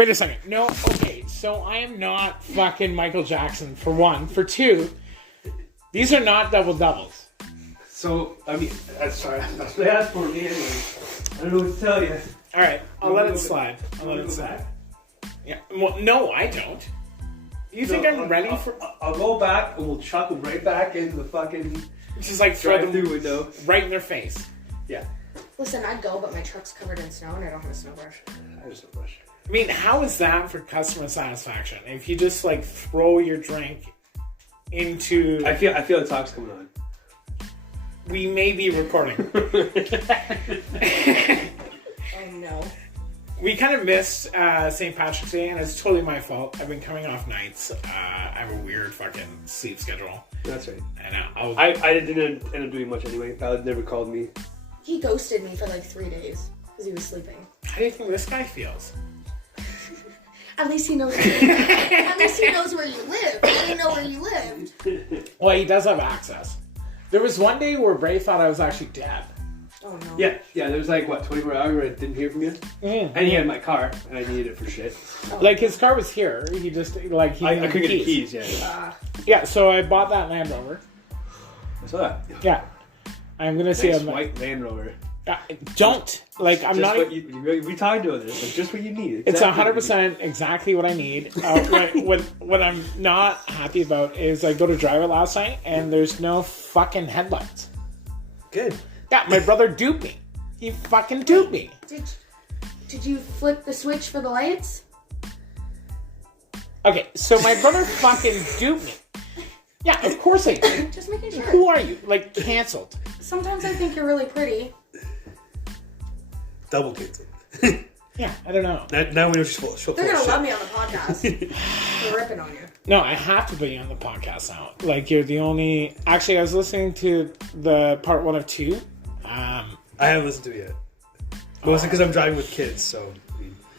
Wait a second. No, okay. So I am not fucking Michael Jackson, for one. For two, these are not double-doubles. So, I mean, that's what they asked for me anyway. I don't know what to tell you. All right, I'll let it slide. I'll let it slide. Yeah. Well, no, I don't. You think I'm ready for... I'll go back and we'll chuck them right back into the fucking... Just like throw them through window. Right in their face. Yeah. Listen, I'd go, but my truck's covered in snow and I don't have a snow brush. I just don't brush. I mean, how is that for customer satisfaction? If you just like throw your drink into... I feel the talk's coming on. We may be recording. Oh no. We kind of missed St. Patrick's Day, and it's totally my fault. I've been coming off nights. I have a weird fucking sleep schedule. That's right. And I didn't end up doing much anyway. Ballard never called me. He ghosted me for like 3 days because he was sleeping. How do you think this guy feels? At least he knows. At least he knows where you live. He didn't know where you lived. Well, he does have access. There was one day where Bray thought I was actually dead. Oh no. Yeah. There was like, 24 hours where I didn't hear from you? Mm. And he had my car, and I needed it for shit. Like, his car was here. He just, like, he I didn't have couldn't get the keys, yeah. Yeah, so I bought that Land Rover. I saw that. Yeah. I'm going to see Nice him. white Land Rover. Don't. Like, I'm just not... What we talked about this. Like, just what you need. It's 100% exactly what I need. What I'm not happy about is I go to drive it last night, and there's no fucking headlights. Good. Yeah, my brother duped me. He fucking duped me. Did you flip the switch for the lights? Okay, so my brother fucking duped me. Yeah, of course I did. Just making sure. Who are you? Like, canceled. Sometimes I think you're really pretty. Double canceled. Yeah, I don't know. Now we know she's full. They're gonna love me on the podcast. They're ripping on you. No, I have to put you on the podcast now. Like, you're the only... Actually, I was listening to the part 1 of 2. I haven't listened to it yet. Mostly because I'm driving with kids, so...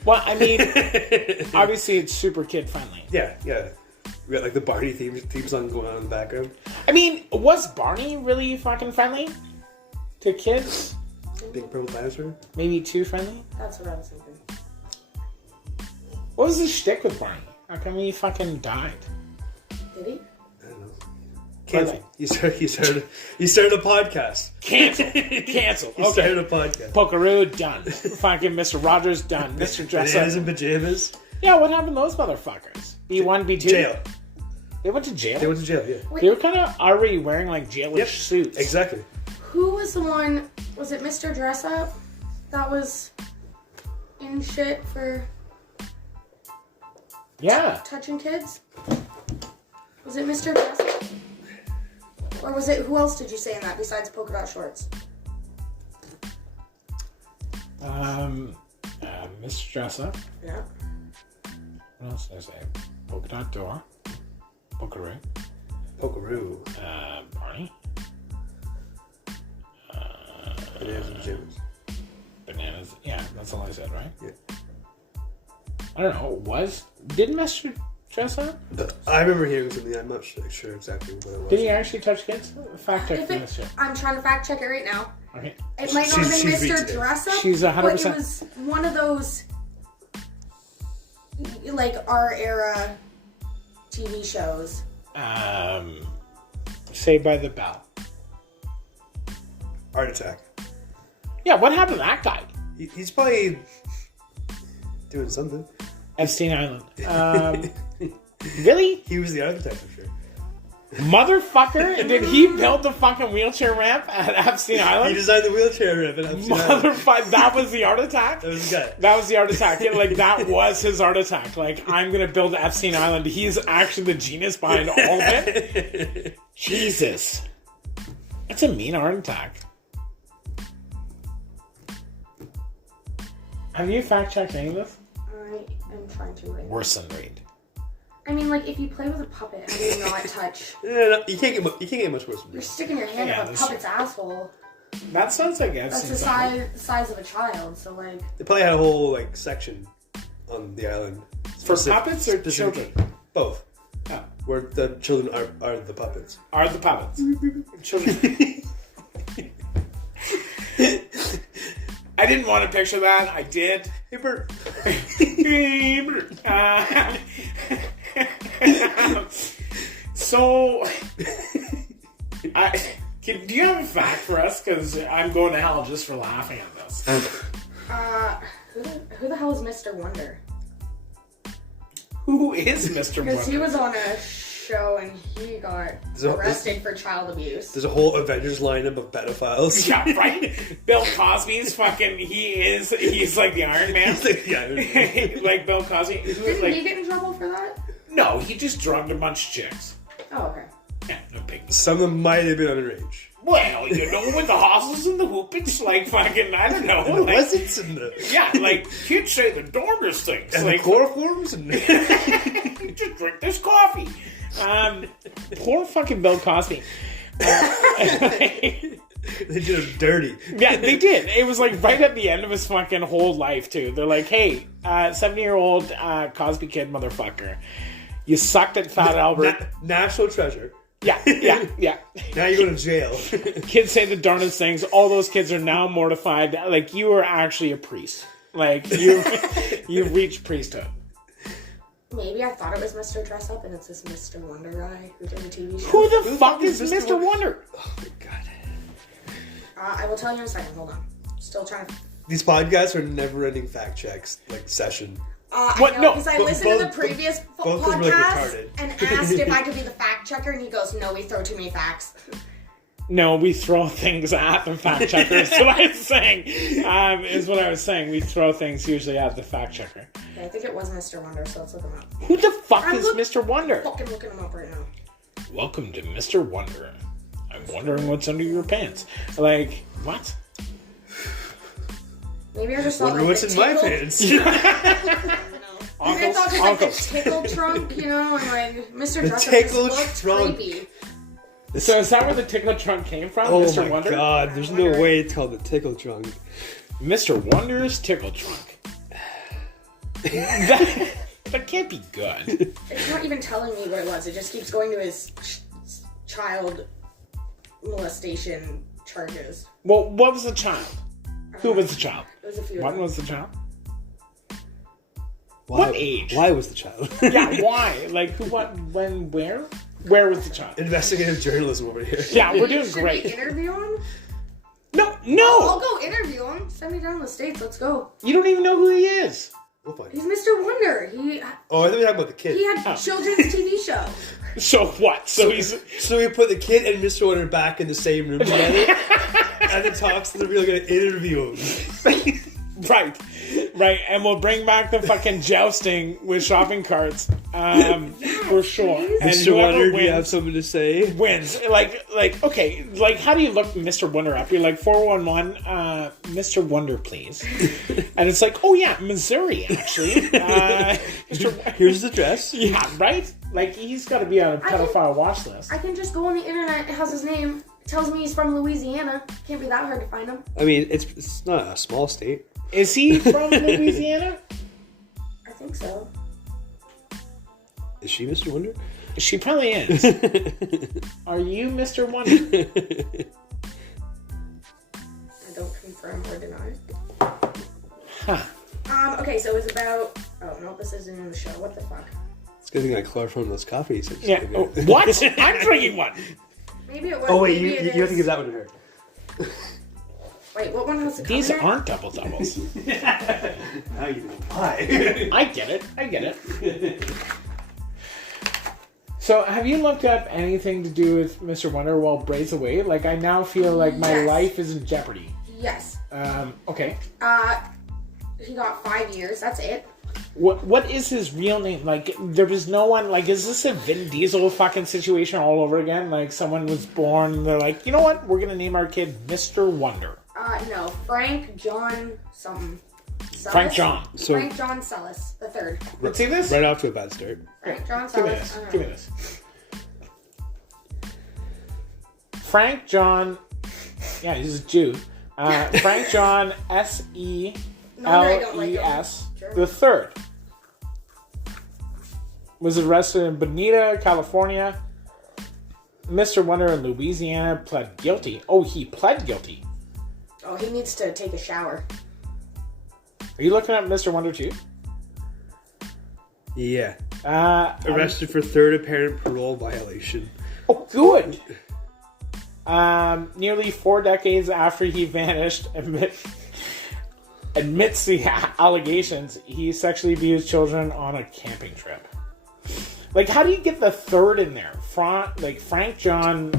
Well, I mean, obviously it's super kid-friendly. Yeah. We got like the Barney theme song going on in the background. I mean, was Barney really fucking friendly to kids? Big purple dinosaur? Maybe too friendly? That's what I was thinking. What was the shtick with Barney? How come he fucking died? Did he? I don't know. Canceled. You started a podcast. Canceled. You started a podcast. Polka Roo, done. Fucking Mr. Rogers, done. Mr. Dress Bananas Up. and pajamas. Yeah, what happened to those motherfuckers? B1, B2? Jail. They went to jail? They went to jail, yeah. Wait, They were kind of already wearing like jailish suits. Exactly. who was the one? Was it Mr. Dress Up that was in shit for touching kids? Was it Mr. Dress Up? Or was it, who else did you say in that besides polka dot shorts? Mr. Dress Up. Yeah. What else did I say? Polka dot door. Polka Roo. Polka Roo. Barney. Bananas and pajamas. Bananas. Yeah, that's all I said, right? Yeah. I don't know. Did Mr. Dress Up? I remember hearing something. I'm not sure exactly what it was. Did he actually touch kids? Fact check for this shit. I'm trying to fact check it right now. Okay. It might not have been She's Mr. Dress Up. She's 100%. But it was one of those, like, our era TV shows. Saved by the Bell. Art Attack. Yeah, what happened to that guy? He's probably doing something. Epstein Island. Really? He was the architect, I'm sure. Motherfucker? Did he build the fucking wheelchair ramp at Epstein Island? He designed the wheelchair ramp at Epstein Island. Motherfucker, that was the art attack? That was the guy. That was the art attack. Yeah, like, that was his art attack. Like, I'm gonna build Epstein Island. He's actually the genius behind all of it. Jesus. That's a mean art attack. Have you fact-checked any of this? I am trying to right now. Worse than Reed. I mean, like, if you play with a puppet, how do you not touch? No, you can't get much worse than You're that. sticking your hand up a puppet's asshole. That sounds like That's Epstein. the size of a child, so, like... They probably had a whole section on the island For puppets or children? Both. Oh. Where the children are the puppets. Are the puppets. Children. I didn't want to picture that. I did. Hey, Bert. So, do you have a fact for us? Because I'm going to hell just for laughing at this. Who the hell is Mr. Wonder? Who is Mr. Wonder? Because he was on a show and he got arrested for child abuse. There's a whole Avengers lineup of pedophiles. Yeah, right? Bill Cosby's fucking, he's like the Iron Man. He's like the Iron Man. Like Bill Cosby. Didn't he get in trouble for that? No, he just drugged a bunch of chicks. Oh, okay. Yeah, no big deal. Some of them might have been underage. Well, with the hostels and the whoopings, like fucking, I don't know. And the like, wasn't and the... Yeah, like, kids say the dormers things. And like, the chloroforms and... just drink this coffee. Poor fucking Bill Cosby. They did him dirty. Yeah, they did. It was like right at the end of his fucking whole life, too. They're like, hey, 70-year-old Cosby kid motherfucker. You sucked at Fat Albert. National treasure. Yeah. Now you're going to jail. Kids say the darndest things. All those kids are now mortified. Like, you are actually a priest. Like, you've reached priesthood. Maybe I thought it was Mr. Dress Up and it's this Mr. Wonder guy who did the TV show. Who the fuck is Mr. Wonder? Oh my god. I will tell you in a second. Hold on. Still trying to... These podcasts are never-ending fact checks, like session. What? I know, No, because I but listened to the both- previous both of them are, like, podcast retarded. and asked if I could be the fact checker, and he goes, no, we throw too many facts. No, we throw things at the fact checker. Is what I was saying. We throw things usually at the fact checker. Okay, I think it was Mr. Wonder, so let's look him up. Who the fuck I'm is look- Mr. Wonder? Fucking looking him up right now. Welcome to Mr. Wonder. I'm wondering what's under your pants. Like, what? Maybe I just thought Wonder like what's the in my tickle... pants. I don't know. Maybe I thought just like the tickle trunk, you know, and like Mr. Dress Up tickle just looked trunk. creepy. So is that where the tickle trunk came from, Oh Mr. my Wonder? god, there's no way it's called the tickle trunk. Mr. Wonder's tickle trunk. That can't be good. It's not even telling me what it was. It just keeps going to his child molestation charges. Well, what was the child? Who was the child? It was a few. When was the child? Why, What age? Why was the child? Yeah, why? Like, who, what, when, where? Where was the child? Investigative journalism over here. Yeah, we're doing Should we great. interview him? No, I'll no! go interview him. Send me down to the States. Let's go. You don't even know who he is. We'll find He's it. Mr. Wonder. He Oh, I thought we were talking about the kid. had children's TV show. So what? So he's... So we put the kid and Mr. Wonder back in the same room together, and then talks to the real guy, interview him. Right, and we'll bring back the fucking jousting with shopping carts, for sure. And Mr. whoever Wonder, do you have wins, something to say? wins. Like, okay, like, how do you look Mr. Wonder up? You're like, 411, Mr. Wonder, please. And it's like, oh yeah, Missouri, actually. Here's the dress. Yeah, right? Like, he's got to be on a pedophile watch list. I can just go on the internet. It has his name. It tells me he's from Louisiana. Can't be that hard to find him. I mean, it's not a small state. Is he from Louisiana? I think so. Is she Mr. Wonder? She probably is. Are you Mr. Wonder? I don't confirm or deny. Huh. Okay, so it's about... Oh, no, this isn't in the show. What the fuck? It's a good thing I chloroformed those coffees. I just Yeah. gave Oh, you. what? I'm drinking one. Maybe it was. Oh wait, maybe you it have to is. give that one to her. Wait, what one has the These cover? aren't double doubles. Now you know why. I get it. So, have you looked up anything to do with Mr. Wonder while Bray's away? Like, I now feel like my Yes. life is in jeopardy. Yes. Okay. He got 5 years. That's it. What is his real name? Like, there was no one, like, is this a Vin Diesel fucking situation all over again? Like, someone was born, and they're like, you know what? We're gonna name our kid Mr. Wonder. No, Frank John something. Sellis? Frank John. So Frank John Sellis, the third. Let's see this? right off to a bad start. Frank John Give me Sellis. this. I don't Give me know. this. Frank John. Yeah, he's a Jew. Frank John S.E. L.E.S. the third was arrested in Bonita, California. Mr. Wonder in Louisiana pled guilty. Oh, he pled guilty. Oh, he needs to take a shower. Are you looking at Mr. Wonder too? Yeah. Arrested for third apparent parole violation. Oh, good. Nearly 4 decades after he vanished, admits the allegations, he sexually abused children on a camping trip. Like, how do you get the third in there? Frank John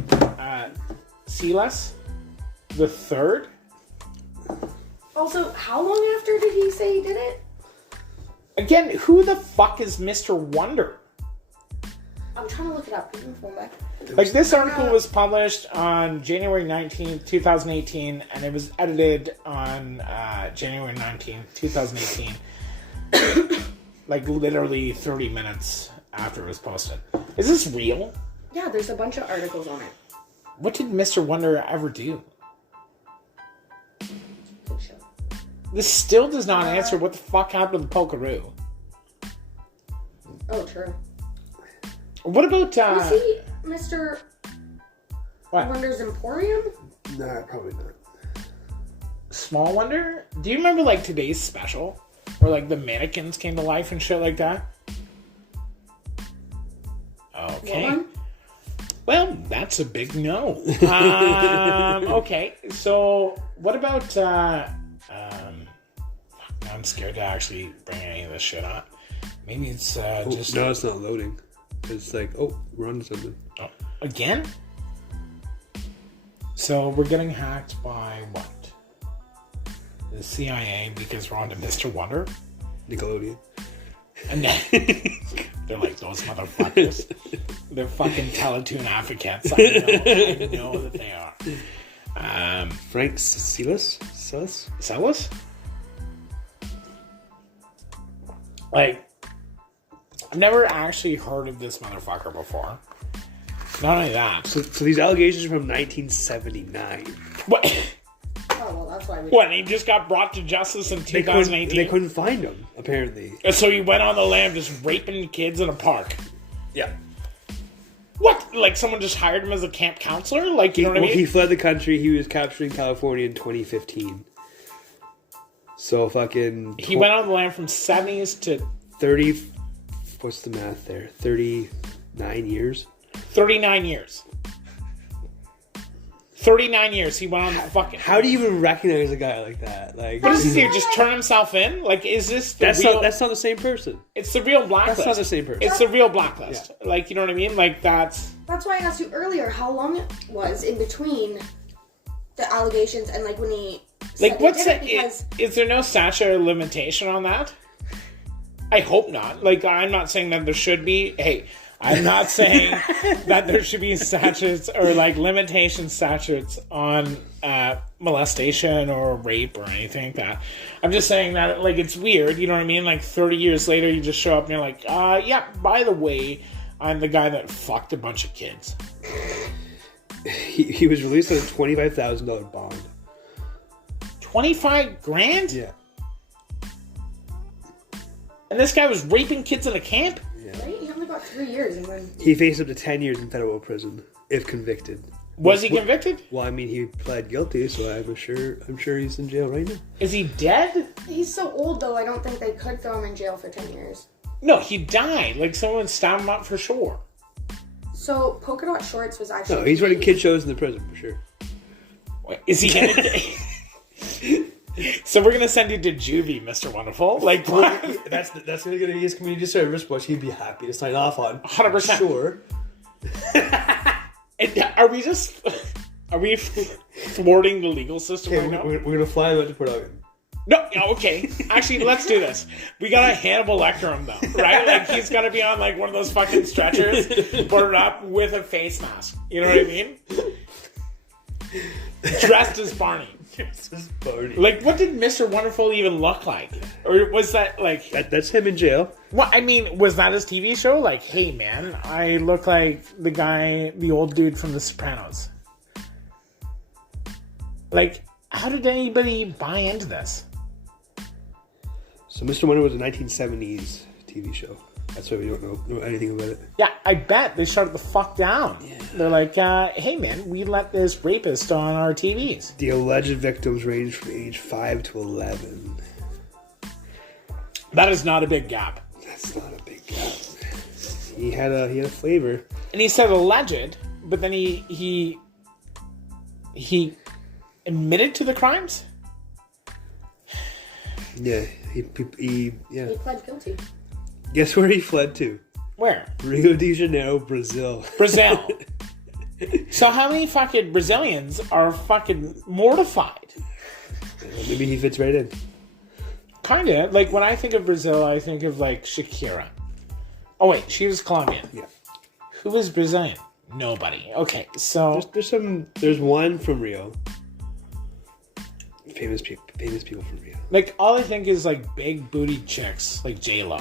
Silas? The third? Also, how long after did he say he did it? Again, who the fuck is Mr. Wonder? I'm trying to look it up. Give me a phone back. Like, this article was published on January 19th, 2018, and it was edited on January 19th, 2018. Like, literally 30 minutes after it was posted. Is this real? Yeah, there's a bunch of articles on it. What did Mr. Wonder ever do? Good show. This still does not answer what the fuck happened to the Polka Roo. Oh, true. What about, Was he Mr. What? Wonder's Emporium? Nah, probably not. Small Wonder? Do you remember, like, today's special? Where, like, the mannequins came to life and shit like that? Okay. What one? Well, that's a big no. Okay, so what about, fuck, now I'm scared to actually bring any of this shit up. Maybe it's, just... No, it's not loading. It's like, oh, we're on to something. Oh, again? So we're getting hacked by what? The CIA because we're on to Mr. Wonder? Nickelodeon. And then they're like, those motherfuckers. They're fucking Teletoon advocates. I know that they are. Frank Silas? Sellers? Like, I've never actually heard of this motherfucker before. Not only that. So these allegations are from 1979. What? Oh, well, that's why we... What, he just got brought to justice in 2018? They couldn't find him, apparently. And so he went on the lam just raping kids in a park. Yeah. What? Like someone just hired him as a camp counselor? Like, you know what I mean? He fled the country. He was captured in California in 2015. So fucking... He went on the lam from 70s to... 30... What's the math there? 39 years? 39 years. 39 years he went on fucking... How do you even recognize a guy like that? Like, What does he do? Just turn himself in? Like, is this the that's real... not the same person. It's the real blacklist. That's not the same person. It's the real blacklist. Yeah. Like, you know what I mean? Like, that's... That's why I asked you earlier how long it was in between the allegations and, like, when he said Like, what's he did that? it because... Is there no statute of limitation on that? I hope not. Like, I'm not saying that there should be. Hey, I'm not saying that there should be statutes or, like, limitation statutes on molestation or rape or anything like that. I'm just saying that, like, it's weird. You know what I mean? Like, 30 years later, you just show up and you're like, yeah, by the way, I'm the guy that fucked a bunch of kids. He was released on a $25,000 bond. 25 grand? Yeah. And this guy was raping kids in a camp? Yeah. Right? He only got 3 years and then... He faced up to 10 years in federal prison if convicted. Was he convicted? Well, I mean, he pled guilty, so I'm sure he's in jail right now. Is he dead? He's so old, though, I don't think they could throw him in jail for 10 years. No, he died. Like, someone stabbed him up for sure. So, Polka Dot Shorts was actually... No, he's running kid shows in the prison, for sure. Wait, is he gonna... So we're gonna send you to juvie, Mr. Wonderful. Like, what? That's really gonna be his community service, which he'd be happy to sign off on. 100%. Sure. Are we thwarting the legal system right now? We're gonna fly him out to Port Elgin. No, okay. Actually, let's do this. We gotta Hannibal Lecter him, though, right? Like, he's gotta be on, like, one of those fucking stretchers, boarded up with a face mask. You know what I mean? Dressed as Barney. Like, what did Mr. Wonderful even look like? Or was that, like... That's him in jail. Well, I mean, was that his TV show? Like, hey, man, I look like the old dude from The Sopranos. Like, how did anybody buy into this? So Mr. Wonder was a 1970s TV show. That's why we don't know anything about it. Yeah, I bet they shut it the fuck down. Yeah. They're like, hey man, we let this rapist on our TVs. The alleged victims range from age 5 to 11. That is not a big gap. That's not a big gap. He had a flavor. And he said alleged, but then he admitted to the crimes? Yeah, he He pled guilty. Guess where he fled to? Where? Rio de Janeiro, Brazil. Brazil. So how many fucking Brazilians are fucking mortified? Maybe he fits right in. Kinda. Like, when I think of Brazil, I think of, like, Shakira. Oh, wait. She was Colombian. Yeah. Who was Brazilian? Nobody. Okay, so... There's one from Rio. Famous people from Rio. Like, all I think is, like, big booty chicks, like J-Lo.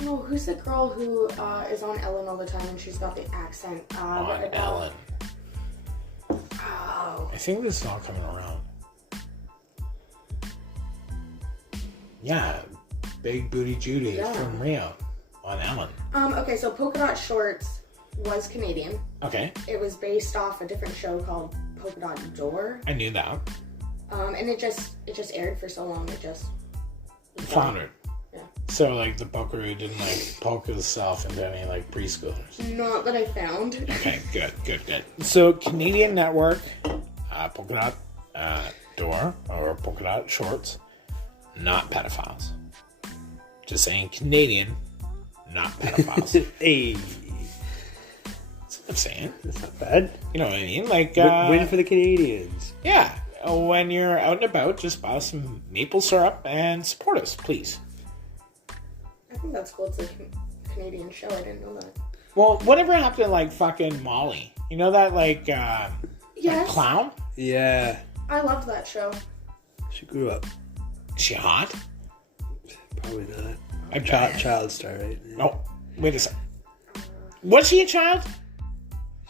No, who's the girl who is on Ellen all the time and she's got the accent? On Ellen. Oh. I think this is all coming around. Yeah, Big Booty Judy from Rio on Ellen. Okay, so Polka Dot Shorts was Canadian. Okay. It was based off a different show called Polka Dot Door. I knew that. And it just aired for so long, it just... Floundered. Yeah. So, like, the Polka Roo didn't, like, poke itself into any, like, preschoolers. Not that I found. Okay, good. So, Canadian network, Polka Dot Door, or Polka Dot Shorts, not pedophiles. Just saying Canadian, not pedophiles. Hey. That's what I'm saying. That's not bad. You know what I mean? Like, win for the Canadians. Yeah. When you're out and about, just buy some maple syrup and support us, please. I think that's cool. It's a Canadian show. I didn't know that. Well, whatever happened to, like, fucking Molly? You know that, like, Yes. that clown? Yeah. I loved that show. She grew up. Is she hot? Probably not. Child star, right? Yeah. Oh, wait a second. Was she a child?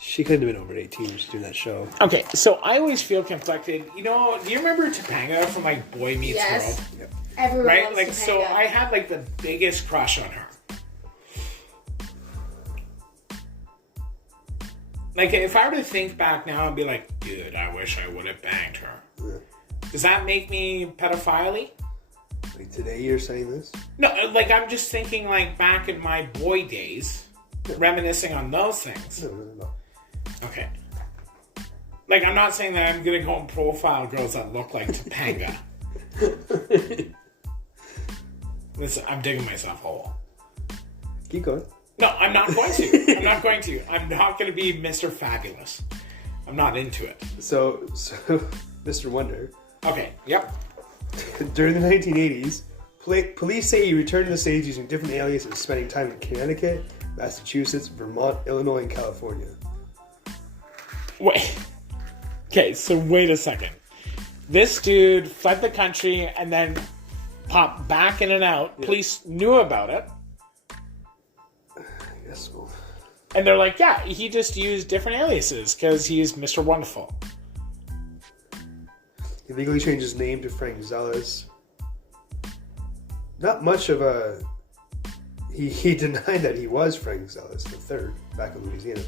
She couldn't have been over 18 when she was doing that show. Okay, so I always feel conflicted. You know, do you remember Topanga from, like, Boy Meets Yes. World? Yep. Everyone Right? loves Like, Topanga. so I had, like, the biggest crush on her. Like, if I were to think back now, I'd be like, dude, I wish I would have banged her. Yeah. Does that make me pedophile-y? Like today you're saying this? No, like, I'm just thinking, like, back in my boy days, reminiscing on those things. No. Okay. Like, I'm not saying that I'm gonna go and profile girls that look like Topanga. Listen, I'm digging myself a hole. Keep going. No, I'm not going to. I'm not going to. I'm not going to be Mr. Fabulous. I'm not into it. So Mr. Wonder. Okay, yep. During the 1980s, police say he returned to the stage using different aliases, spending time in Connecticut, Massachusetts, Vermont, Illinois, and California. Wait. Okay, so wait a second. This dude fled the country and then popped back in and out. Yeah. Police knew about it. I guess so. And they're like, yeah, he just used different aliases because he's Mr. Wonderful. He legally changed his name to Frank Zellis. Not much of a... He denied that he was Frank Zellis III back in Louisiana.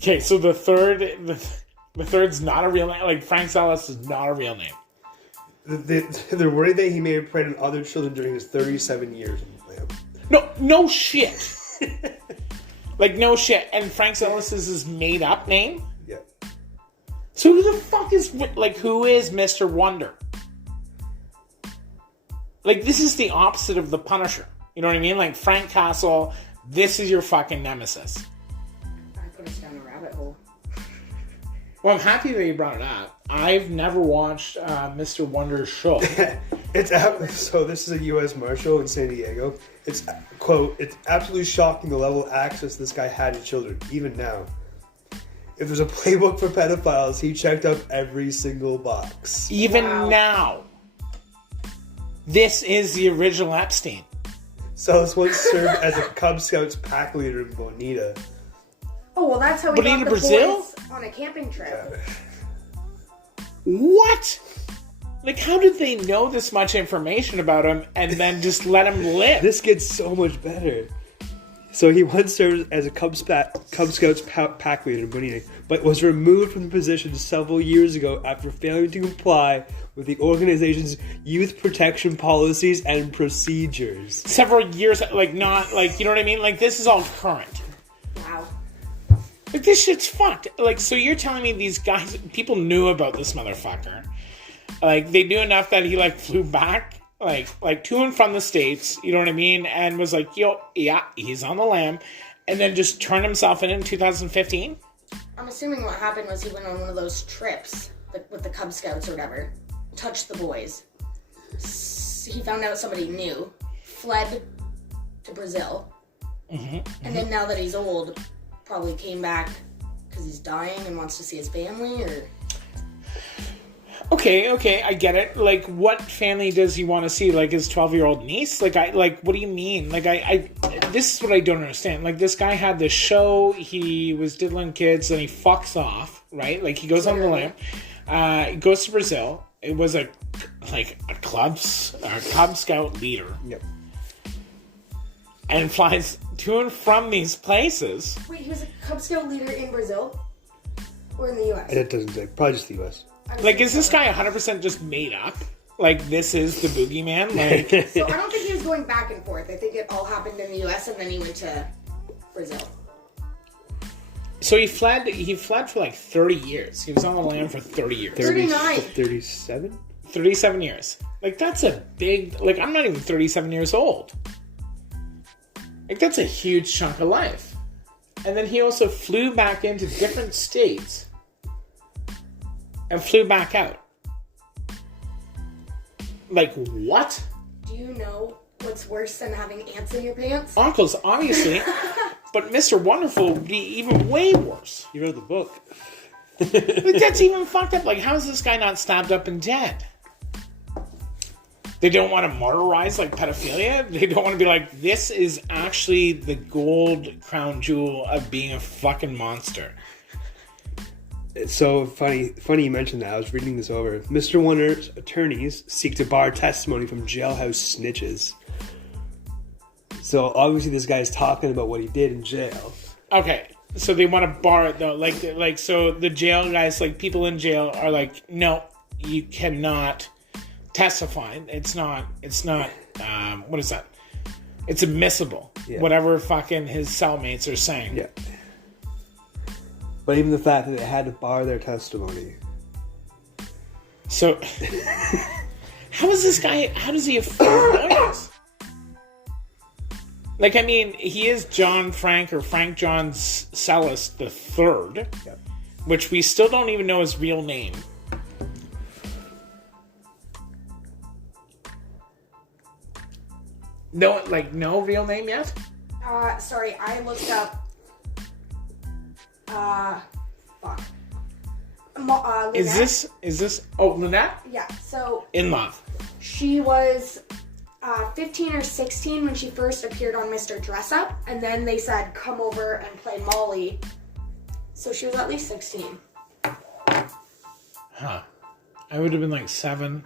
Okay, so the third's not a real name. Like, Frank Zellis is not a real name. They're worried that he may have pregnant other children during his 37 years in the land. No shit. Like, no shit. And Frank Zellis is his made-up name? Yeah. So who the fuck is, like, who is Mr. Wonder? Like, this is the opposite of the Punisher. You know what I mean? Like, Frank Castle, this is your fucking nemesis. I put us down a rabbit hole. Well, I'm happy that you brought it up. I've never watched Mr. Wonder's show. So this is a U.S. Marshal in San Diego. It's, quote, it's absolutely shocking the level of access this guy had to children, even now. If there's a playbook for pedophiles, he checked up every single box. Even Wow. now. This is the original Epstein. Celis once served as a Cub Scouts pack leader in Bonita. Oh, well, that's how we Bonita, got the Brazil? boys on a camping trip. What? Like, how did they know this much information about him and then just let him live? This gets so much better. So he once served as a Cub Scouts pack leader in Bunny, but was removed from the position several years ago after failing to comply with the organization's youth protection policies and procedures. Several years, like, not, like, you know what I mean? Like, this is all current. Wow. Like, this shit's fucked. Like, so you're telling me these guys, people knew about this motherfucker. Like, they knew enough that he, like, flew back, like to and from the States, you know what I mean? And was like, yo, yeah, he's on the lam. And then just turned himself in 2015? I'm assuming what happened was he went on one of those trips, like with the Cub Scouts or whatever, touched the boys. He found out somebody knew, fled to Brazil, and then now that he's old, probably came back because he's dying and wants to see his family, or... Okay, I get it. Like, what family does he want to see? Like, his 12-year-old niece? Like, what do you mean? Like, this is what I don't understand. Like, this guy had this show, he was diddling kids, and he fucks off, right? Like, he goes on the lam, he goes to Brazil. It was a Cub Scout leader. Yep. And flies to and from these places. Wait, he was a Cub Scout leader in Brazil? Or in the U.S.? And it doesn't say, probably just the U.S. Like, is this guy 100% just made up? Like, this is the boogeyman? Like, So I don't think he was going back and forth. I think it all happened in the U.S. and then he went to Brazil. so he fled for like 30 years. He was on the lam for 30 years. 39. 37? 37 years. Like, that's a big... Like, I'm not even 37 years old. Like, that's a huge chunk of life. And then he also flew back into different states and flew back out. Like, what? Do you know what's worse than having ants in your pants? Uncles, obviously. But Mr. Wonderful would be even way worse. You wrote the book. Like, that's even fucked up. Like, how is this guy not stabbed up and dead? They don't want to martyrize, like, pedophilia? They don't want to be like, this is actually the gold crown jewel of being a fucking monster. It's so funny you mentioned that. I was reading this over. Mr. Wonder's attorneys seek to bar testimony from jailhouse snitches. So obviously this guy's talking about what he did in jail. Okay, so they want to bar it though. Like so the jail guys, like people in jail are like, no, you cannot testify. It's not, what is that? It's admissible. Yeah. Whatever fucking his cellmates are saying. Yeah. But even the fact that they had to bar their testimony. So, how is this guy, how does he afford lawyers? Like, I mean, he is John Frank John Sellis the Third, yep. Which we still don't even know his real name. No real name yet? Sorry, I looked up. Fuck. Is this? Oh, Lynette? Yeah. So. In love. She was 15 or 16 when she first appeared on Mr. Dress Up, and then they said come over and play Molly. So she was at least 16. Huh. I would have been like 7.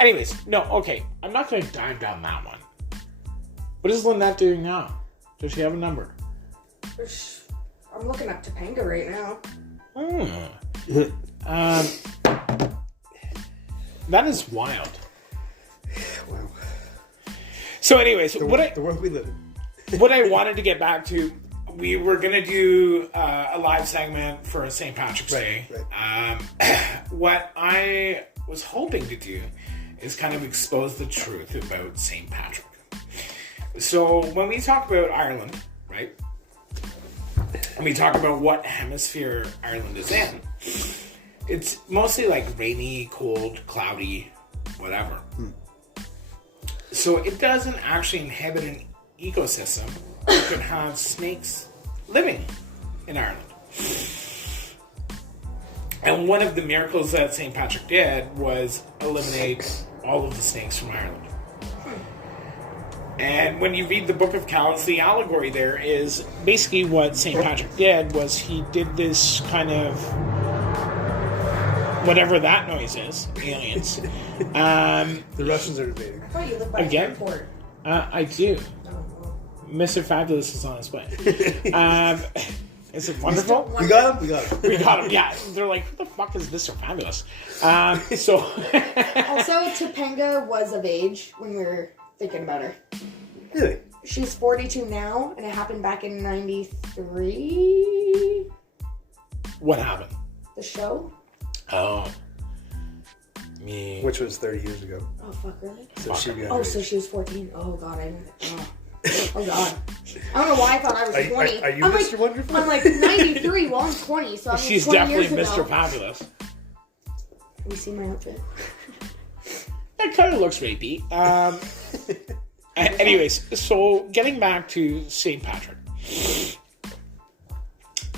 Anyways, no, okay. I'm not going to dive down that one. What is Lynette doing now? Does she have a number? I'm looking up Topanga right now. That is wild. Wow. So anyways, the world we live in. What I wanted to get back to, we were going to do a live segment for St. Patrick's Day. Right. What I was hoping to do is kind of expose the truth about St. Patrick. So when we talk about Ireland, right, and we talk about what hemisphere Ireland is in, it's mostly like rainy, cold, cloudy, whatever. So it doesn't actually inhabit an ecosystem that could have snakes living in Ireland. And one of the miracles that St. Patrick did was eliminate all of the snakes from Ireland. And when you read the Book of Kells, the allegory there is basically what St. Patrick did was he did this kind of whatever that noise is, aliens. The Russians are invading. I thought you lived by again? an airport. I do. Mr. Fabulous is on his way. Is it wonderful? We got him. We got him. Yeah, they're like, who the fuck is Mr. Fabulous? So Also, Topanga was of age when we were thinking about her. Really? She's 42 now, and it happened back in 93. what happened? The show? Oh, me. Which was 30 years ago. Oh, fuck, really? So she'd be Oh, so she was 14. Oh, God, I didn't. Oh, God. I don't know why I thought I was 20. Are you I'm Mr. like, Wonderful? I'm like 93. Well, I'm 20, so I'm She's 20 definitely years Mr. ago. Fabulous. Have you seen my outfit? That kind of looks rapey. Anyways, so getting back to St. Patrick.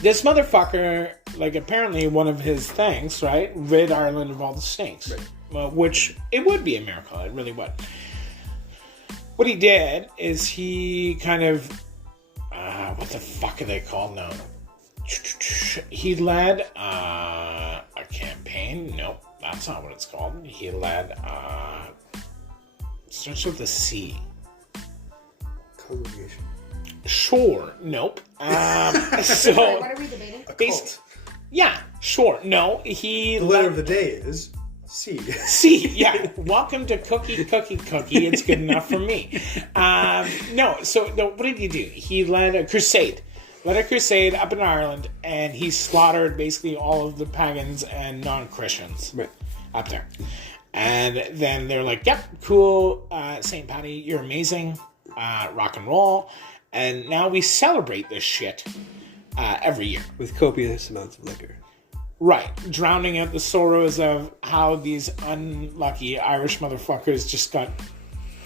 This motherfucker, like, apparently one of his things, right, rid Ireland of all the snakes. Right. Which, it would be a miracle. It really would. What he did is he kind of... what the fuck are they called now? He led a campaign. Nope, that's not what it's called. He led... starts with a C. Congregation. Sure. Nope. Sorry, So... what are we debating? Based, yeah, sure. No, he... The letter of the day is C. C, yeah. Welcome to Cookie. It's good enough for me. No, what did he do? He led a crusade. Up in Ireland, and he slaughtered basically all of the pagans and non-Christians up there. And then they're like, yep, cool, St. Patty, you're amazing, rock and roll. And now we celebrate this shit every year. With copious amounts of liquor. Right, drowning out the sorrows of how these unlucky Irish motherfuckers just got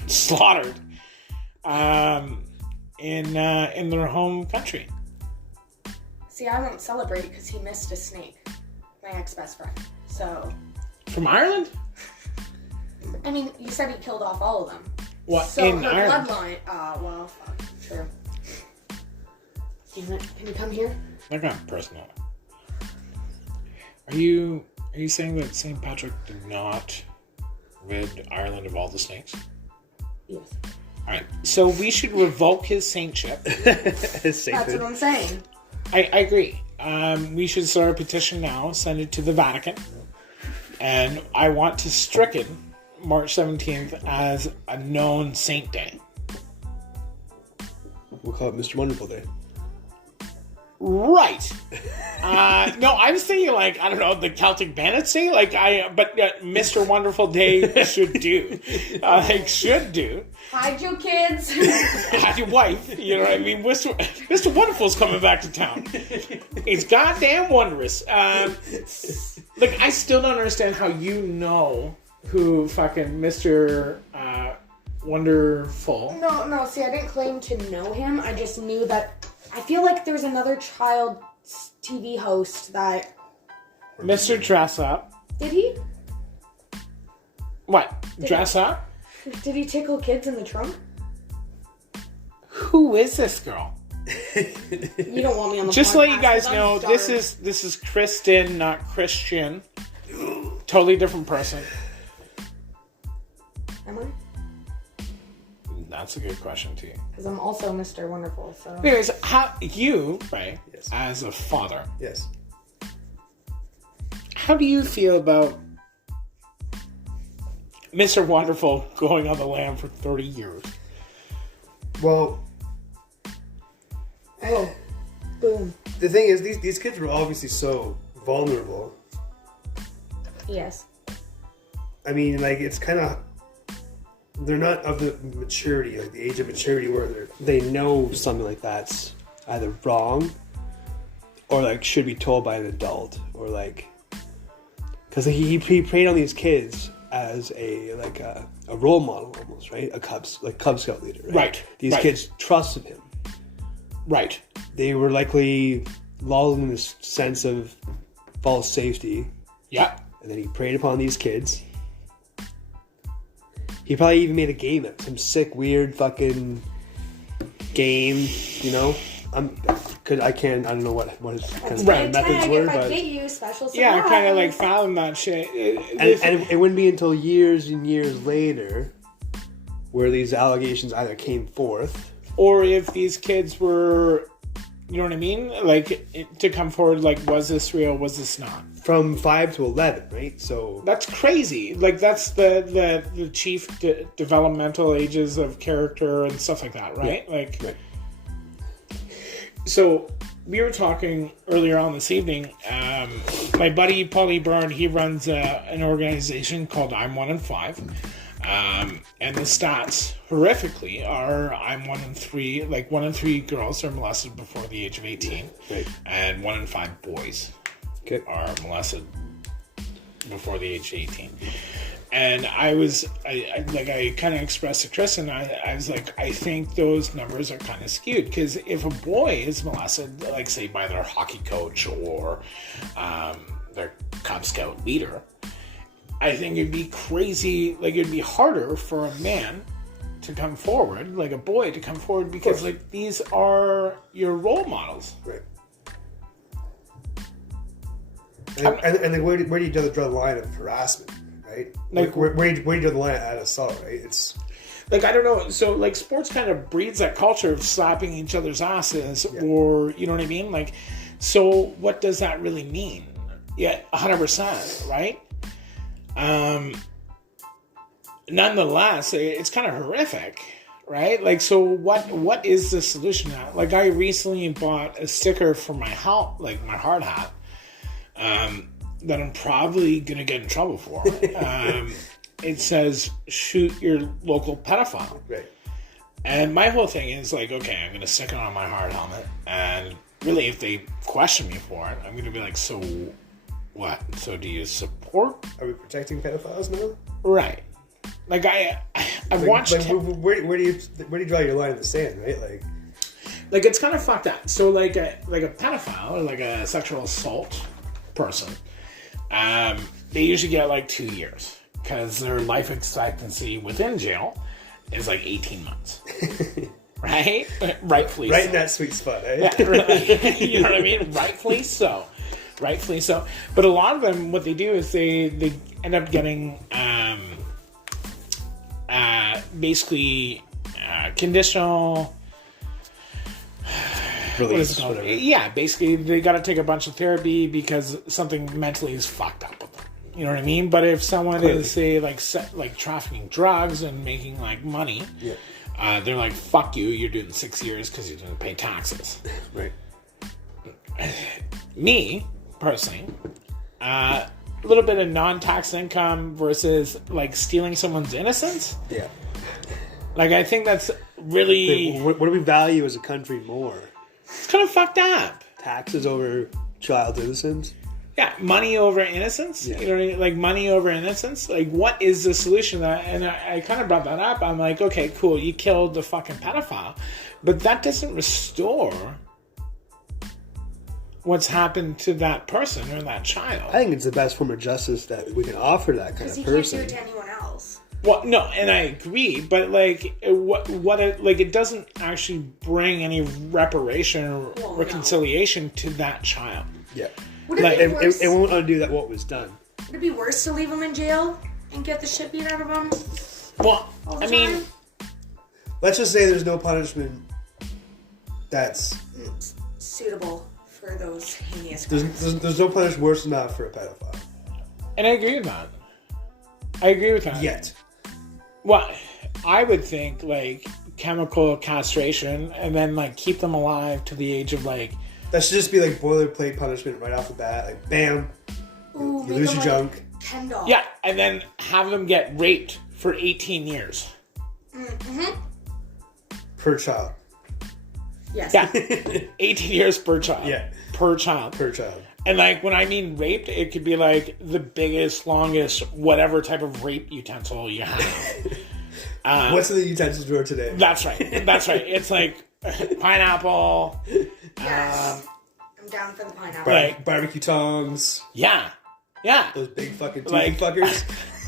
slaughtered in their home country. See, I won't celebrate because he missed a snake. My ex-best friend. So... From Ireland? I mean, you said he killed off all of them. What, so in her Ireland? bloodline... well, fuck. True. Damn it. Can you come here? That got personal. Are you saying that St. Patrick did not rid Ireland of all the snakes? Yes. Alright, so we should revoke his saintship. That's what I'm saying. I agree. We should start a petition now, send it to the Vatican, and I want to stricken March 17th as a known saint day. We'll call it Mr. Wonderful Day. Right. No, I was thinking like, I don't know, the Celtic Bandits Day? But Mr. Wonderful Day should do. Should do. Hide your kids. Hide your wife. You know what I mean? Mr. Wonderful's coming back to town. He's goddamn wondrous. Look, I still don't understand how you know who fucking Mr. Wonderful. No, see, I didn't claim to know him. I just knew that... I feel like there's another child TV host that... Mr. Dress Up. Did he? What? Dress Up? Did he tickle kids in the trunk? Who is this girl? You don't want me on the Just to let you podcast, guys 'cause I'm know, starved. this is Kristen, not Christian. Totally different person. Am I? That's a good question too. Because I'm also Mr. Wonderful, so... Anyways, how you, Ray, Yes. as a father, Yes. how do you feel about Mr. Wonderful going on the lam for 30 years? Well, Oh. Boom. the thing is, these kids were obviously so vulnerable. Yes. I mean, like, it's kind of... They're not of the maturity, like the age of maturity where they know something like that's either wrong or like should be told by an adult, or like, because he preyed on these kids as a role model almost, right? A Cub Scout leader, right? Right. These right. kids trusted him. Right. They were likely lulled in this sense of false safety, Yeah. and then he preyed upon these kids. He probably even made a game, some sick, weird fucking game, you know? I don't know what his kind of Right. methods were, If I but... get you, special surprise. Yeah, kind of like found that shit. And it wouldn't be until years and years later where these allegations either came forth or if these kids were, you know what I mean? Like, to come forward, like, was this real? Was this not? From 5 to 11, right? So that's crazy. Like, that's the chief developmental ages of character and stuff like that, right? Yeah. Like, right. So we were talking earlier on this evening. My buddy Paulie Byrne, he runs an organization called I'm 1 in 5. And the stats, horrifically, are I'm 1 in 3. Like, 1 in 3 girls are molested before the age of 18. Right. And 1 in 5 boys are molested before the age of 18. And I kind of expressed to Chris, and I was like, I think those numbers are kind of skewed, because if a boy is molested, like, say, by their hockey coach or their Cub Scout leader, I think it'd be crazy, like, it'd be harder for a man to come forward, like a boy to come forward, because, like, these are your role models. Right. And then where do you draw the line of harassment, right? Like, where do you draw the line at assault, right? It's like, I don't know. So, like, sports kind of breeds that culture of slapping each other's asses, or, you know what I mean? Like, so what does that really mean? Yeah, 100%, right? Nonetheless, it's kind of horrific, right? Like, so what is the solution now? Like, I recently bought a sticker for my house, like my hard hat, that I'm probably going to get in trouble for. It says, shoot your local pedophile. right. And my whole thing is like, okay, I'm going to stick it on my hard helmet. And really, if they question me for it, I'm going to be like, so what? So do you support? Are we protecting pedophiles now? Right. Like, I've watched... Like, where do you draw your line in the sand, right? Like, it's kind of fucked up. So, like a pedophile, or like a sexual assault person, they usually get like 2 years, because their life expectancy within jail is like 18 months. Right? Rightfully right so. in that sweet spot, eh? Yeah, right. You know what I mean? Rightfully so. Rightfully so. But a lot of them, what they do is they end up getting basically conditional Release, whatever. Yeah, basically they got to take a bunch of therapy because something mentally is fucked up with them. You know what I mean? But if someone is, say, like trafficking drugs and making like money, they're like, fuck you, you're doing 6 years because you didn't pay taxes. Right. Me, personally, a little bit of non-tax income versus like stealing someone's innocence. Yeah. Like, I think that's really... What do we value as a country more? It's kind of fucked up. Taxes over child innocence? Yeah, money over innocence. Yeah. You know what I mean? Like, money over innocence. Like, what is the solution? And I kind of brought that up. I'm like, okay, cool, you killed the fucking pedophile. But that doesn't restore what's happened to that person or that child. I think it's the best form of justice that we can offer that kind of person. Because he can't do it to anyone else. Well, no, and I agree, but like, it doesn't actually bring any reparation or reconciliation to that child. Yeah. Would it be worse? It won't undo that what was done. Would it be worse to leave him in jail and get the shit beat out of him? Well, all the I mean, time? Let's just say there's no punishment that's suitable for those heinous crimes. there's no punishment worse than that for a pedophile. and I agree with that. I agree with that. Yet. Well, I would think like chemical castration and then like keep them alive to the age of like... That should just be like boilerplate punishment right off the bat. Like, bam, Ooh, you lose your junk. Ken doll. Yeah, and then have them get raped for 18 years. Mm-hmm. Per child. Yes. Yeah, 18 years per child. Yeah. Per child. Per child. And like when I mean raped, it could be like the biggest, longest, whatever type of rape utensil you have. What's in the utensil drawer today? That's right. That's right. It's like pineapple. Yes. I'm down for the pineapple. Barbecue tongs. Yeah. Yeah. Those big fucking teeth Like- fuckers.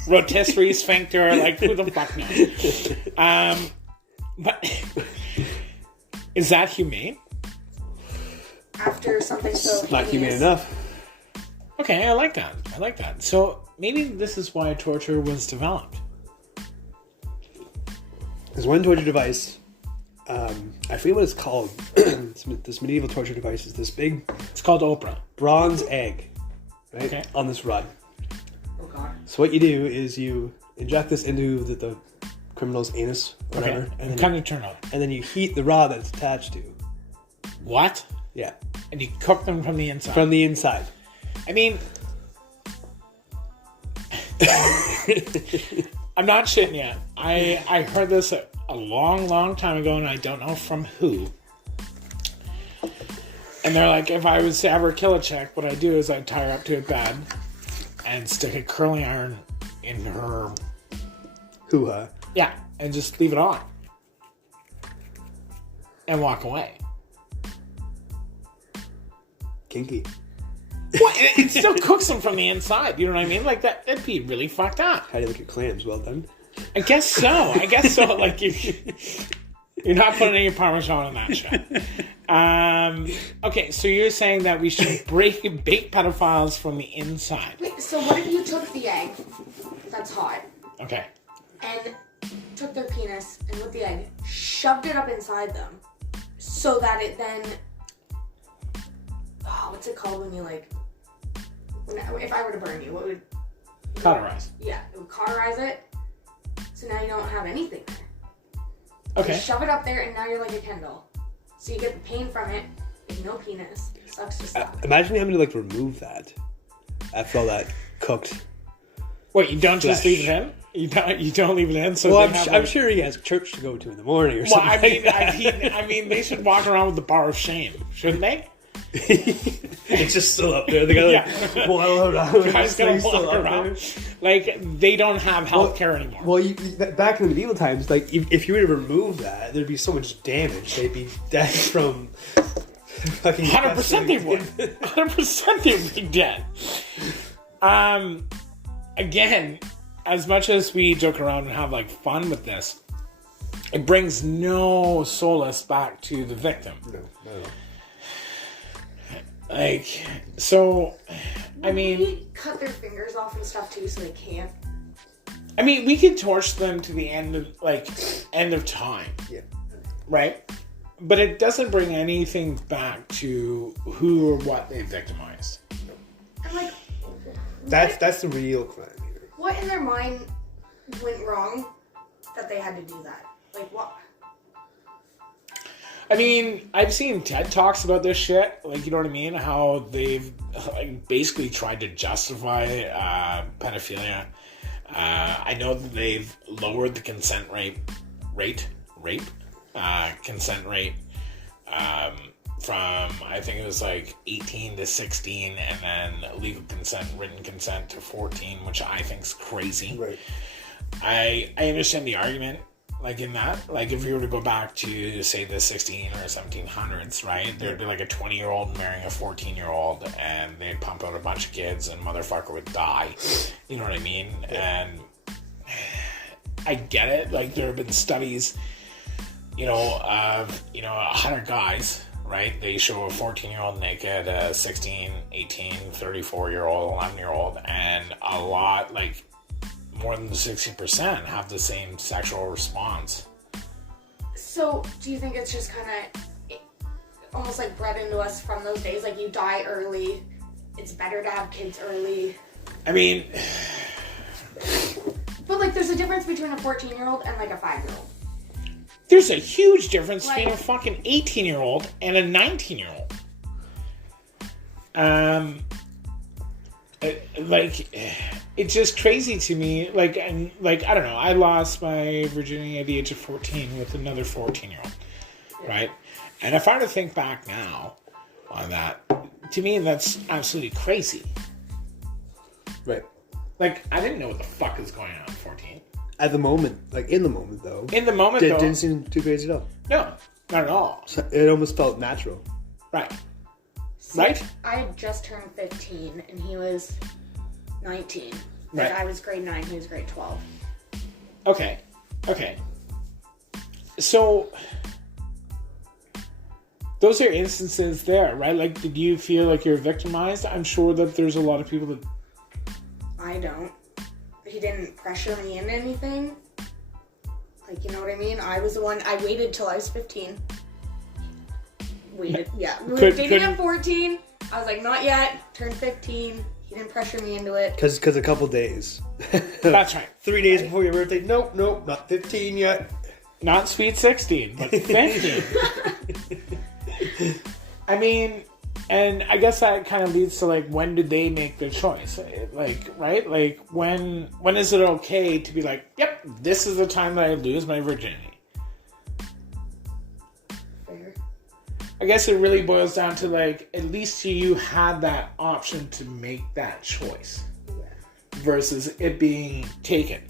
Rotisserie sphincter. Like who the fuck knows? But is that humane? After something so Not humane heinous. enough. Okay, I like that. I like that. So maybe this is why torture was developed. There's one torture device I forget what it's called. This medieval torture device is this big It's called Oprah. bronze egg, right, Okay. on this rod. Oh god. So what you do is you inject this into the criminal's anus, whatever, Okay. and Kind of turn on. then you heat the rod that it's attached to. What? Yeah, And you cook them from the inside. from the inside. I mean, I'm not shitting you. I heard this a long, long time ago, and I don't know from who. And they're like, if I was to ever kill a chick, what I'd do is I'd tie her up to a bed and stick a curling iron in her, Hoo-ha. yeah, and just leave it on. And walk away. Kinky. Well, it still cooks them from the inside. You know what I mean? Like that'd be really fucked up. How do you look at clams? Well done. I guess so. Like you're not putting any Parmesan on that shit. Okay, so you're saying that we should bake pedophiles from the inside. Wait, so what if you took the egg that's hot Okay. and took their penis and with the egg shoved it up inside them so that it then what's it called when you like if I were to burn you, what would Cauterize. yeah, it would cauterize it so now you don't have anything there. Okay. You shove it up there and now you're like a Kendall. So you get the pain from it, with no penis. Sucks to suck. Imagine having to like remove that after all that cooked. Wait, you don't just Flesh. leave it in? You don't leave it in? So Well, they have, I'm sure he has church to go to in the morning or Well, something. I mean, they should walk around with the bar of shame, shouldn't they? It's just still up there. They gotta Yeah. waddle around. Guys gotta walk around. Like, they don't have health care anymore. Well, back in the medieval times, like if you were to remove that, there'd be so much damage. They'd be dead from fucking 100% they would. 100% they would be dead. Again, as much as we joke around and have like fun with this, it brings no solace back to the victim. No, not at all. Like, so, I mean, Maybe cut their fingers off and stuff too so they can't. I mean, we could torch them to the end of time, Yeah. right? But it doesn't bring anything back to who or what they victimized. And like, That's the real crime here. what in their mind went wrong that they had to do that? Like, what? I mean, I've seen TED Talks about this shit. Like, you know what I mean? How they've like basically tried to justify pedophilia. I know that they've lowered the consent consent rate from, I think it was like 18 to 16, and then legal consent, written consent to 14, which I think is crazy. Right. I understand the argument, like in that, like if you were to go back to say the 16 or 1700s, right? There'd be like a 20-year-old marrying a 14-year-old, and they'd pump out a bunch of kids, and motherfucker would die. You know what I mean? And I get it. Like there have been studies, of 100 guys, right? They show a 14-year-old naked, a 16, 18, 34-year-old, 11-year-old, and a lot, like more than 60% have the same sexual response. So, do you think it's just kind of almost like bred into us from those days? Like, you die early, it's better to have kids early. I mean, But, like, there's a difference between a 14-year-old and, like, a 5-year-old. there's a huge difference between a Like- fucking 18-year-old and a 19-year-old. It's just crazy to me. Like, I don't know. I lost my virginity at the age of 14 with another 14-year-old, right? And if I were to think back now on that, to me, that's absolutely crazy. Right. Like, I didn't know what the fuck is going on at 14. At the moment, like in the moment though, In the moment, it though, didn't seem too crazy at all. no, not at all. So it almost felt natural. Right. See, Right? I had just turned 15, and he was 19. Like, Right. I was grade 9, he was grade 12. Okay. So, those are instances there, right? Like, did you feel like you're victimized? I'm sure that there's a lot of people that... I don't. He didn't pressure me into anything. Like, you know what I mean? I was the one, I waited till I was 15. Waited, yeah. We were dating at 14. I was like, not yet. Turned 15. He didn't pressure me into it. Because a couple days. That's right. 3 days before your birthday. Nope, not 15 yet. Not sweet 16, but 15. I mean, and I guess that kind of leads to, like, when did they make the choice? Like, right? Like, when is it okay to be like, yep, this is the time that I lose my virginity? Fair. I guess it really boils down to, like, at least you had that option to make that choice. Yeah. Versus it being taken.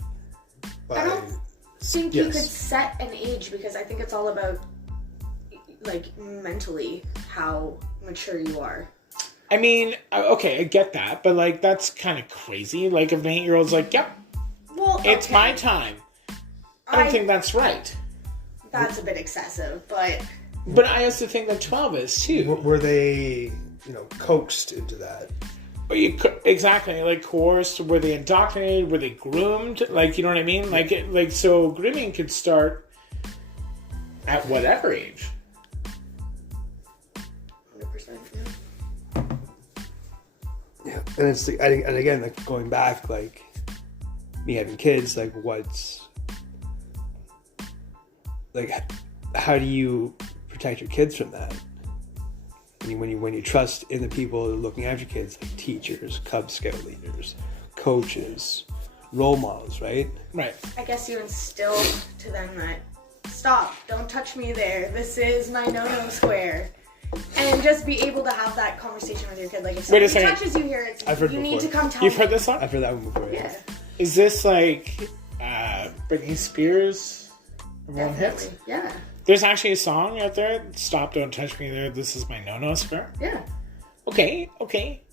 I don't think you could set an age because I think it's all about, like, mentally how mature you are. I mean, okay, I get that, but, like, that's kind of crazy. Like, if an 8-year-old's like, yep, well, it's my time. I don't think that's right. That's a bit excessive, but... But I also think that 12 is, too. Were they, coaxed into that? But exactly, like, coerced, were they indoctrinated, were they groomed? Like, you know what I mean? Like, so grooming could start at whatever age. 100%. Yeah, and it's and again, like, going back, like, me having kids, like, how do you protect your kids from that? When you trust in the people looking after your kids, like teachers, Cub Scout leaders, coaches, role models, right? Right. I guess you instill to them that, stop, don't touch me there, this is my no-no square. And just be able to have that conversation with your kid. Like, if somebody touches you here, you need to come tell me. You've heard this song? I've heard that one before, yeah. Is this like Britney Spears? Everyone hits? Yeah. There's actually a song out there, Stop, Don't Touch Me There, This Is My No-No Square. Yeah. Okay.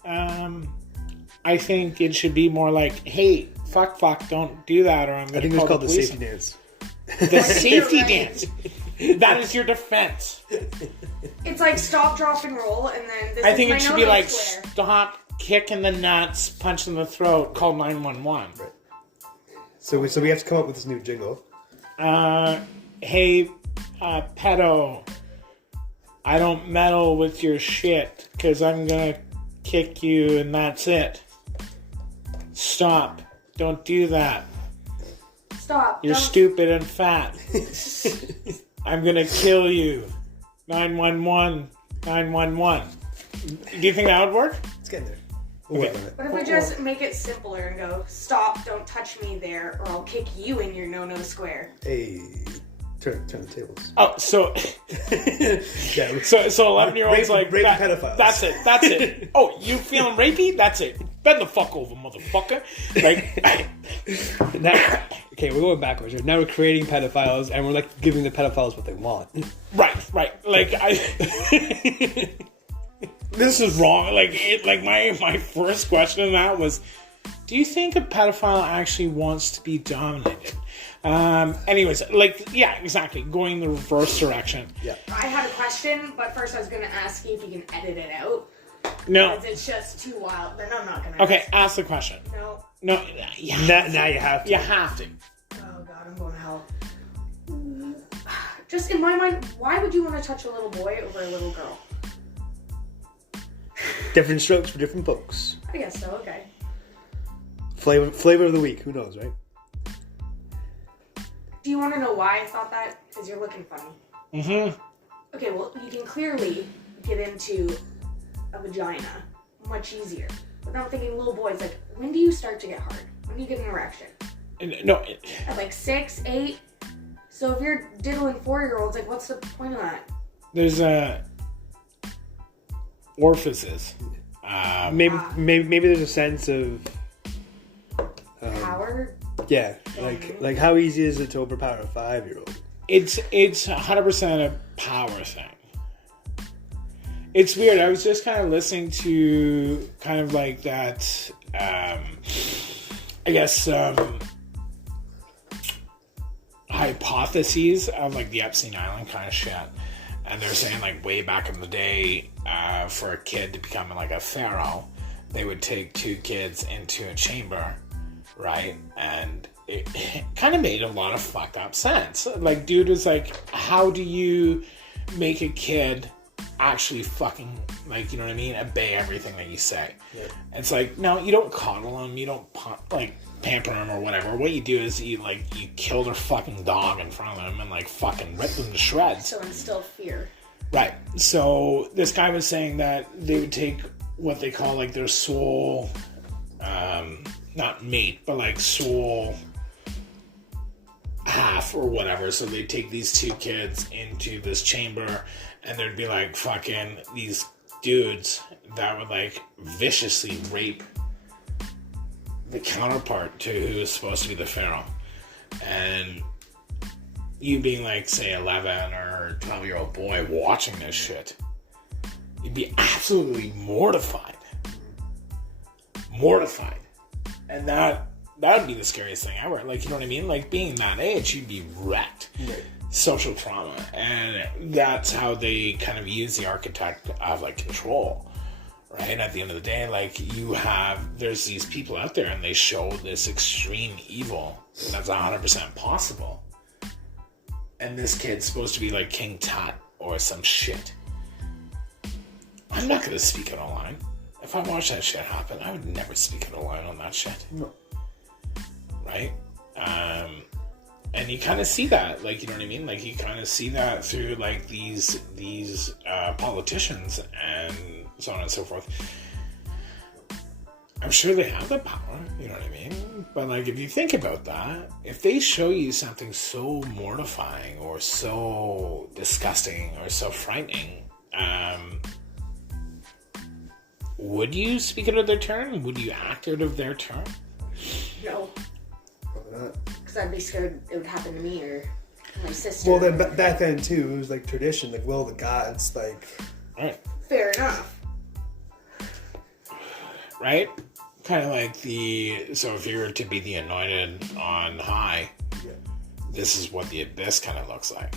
I think it should be more like, hey, fuck, don't do that, or I'm going to call the police. I think it's called the safety dance. The safety dance. That is your defense. It's like stop, drop, and roll, and then this I think is my it should no-no be like, square. stop, kick in the nuts, punch in the throat, call 911. Right. So we have to come up with this new jingle. Hey, pedo, I don't meddle with your shit, because I'm going to kick you and that's it. Stop. Don't do that. Stop. You're stupid and fat. I'm going to kill you. 911. 911. Do you think that would work? It's getting there. We'll work on it. But if we just make it simpler and go, stop, don't touch me there, or I'll kick you in your no-no square. Hey, turn the tables. Oh, so Yeah. so 11-year-olds like rape that, pedophiles. That's it. Oh, you feeling rapey? That's it. Bend the fuck over, motherfucker. Like, Now, okay, we're going backwards. Now we're creating pedophiles, and we're like giving the pedophiles what they want. right. Like this is wrong. Like my first question on that was, do you think a pedophile actually wants to be dominated? Anyways, like, yeah, exactly. Going the reverse direction. Yeah. I had a question, but first I was going to ask you if you can edit it out. No. Because it's just too wild. Then I'm not going to. Okay, ask the question. No. No. Now you have to. You have to. Oh, God, I'm going to hell. Just in my mind, why would you want to touch a little boy over a little girl? Different strokes for different folks. I guess so, okay. Flavor of the week. Who knows, right? Do you want to know why I thought that? Because you're looking funny. Mm-hmm. Okay, well, you can clearly get into a vagina much easier. But I'm thinking little boys, like, when do you start to get hard? When do you get an erection? No. At like 6, 8? So if you're diddling 4-year-olds, like, what's the point of that? There's orifices. Maybe there's a sense of Power? yeah, like how easy is it to overpower a 5-year-old? It's 100% a power thing. It's weird. I was just kind of listening to kind of like that, I guess, hypotheses of like the Epstein Island kind of shit. And they're saying like way back in the day, for a kid to become like a pharaoh, they would take 2 kids into a chamber right? And it kind of made a lot of fucked up sense. Like, dude was like, how do you make a kid actually fucking, like, you know what I mean, obey everything that you say? Yeah. It's like, no, you don't coddle them, you don't like pamper them or whatever. What you do is you kill their fucking dog in front of them and like fucking rip them to shreds. So instill fear. Right. So this guy was saying that they would take what they call like their soul, not mate, but like soul half or whatever. So they take these two kids into this chamber and there'd be like fucking these dudes that would like viciously rape the counterpart to who is supposed to be the pharaoh. And you being like, say, 11 or 12-year-old boy watching this shit, you'd be absolutely mortified. Mortified. And that would be the scariest thing ever. Like, you know what I mean? Like, being that age, you'd be wrecked. Right. Social trauma. And that's how they kind of use the architect of, like, control. Right? At the end of the day, like, there's these people out there and they show this extreme evil that's 100% possible. And this kid's supposed to be like King Tut or some shit. I'm not going to speak it online. If I watch that shit happen, I would never speak it online on that shit. No. Right? And you kind of see that, like, you know what I mean? Like, you kind of see that through, like, these politicians and so on and so forth. I'm sure they have the power, you know what I mean? But, like, if you think about that, if they show you something so mortifying or so disgusting or so frightening, would you speak out of their turn? Would you act out of their turn? No. Probably not. Because I'd be scared it would happen to me or my sister. Well, then back then, too, it was like tradition, like will of the gods, like... Right. Fair enough. Right? Kind of like so if you were to be the anointed on high, this is what the abyss kind of looks like.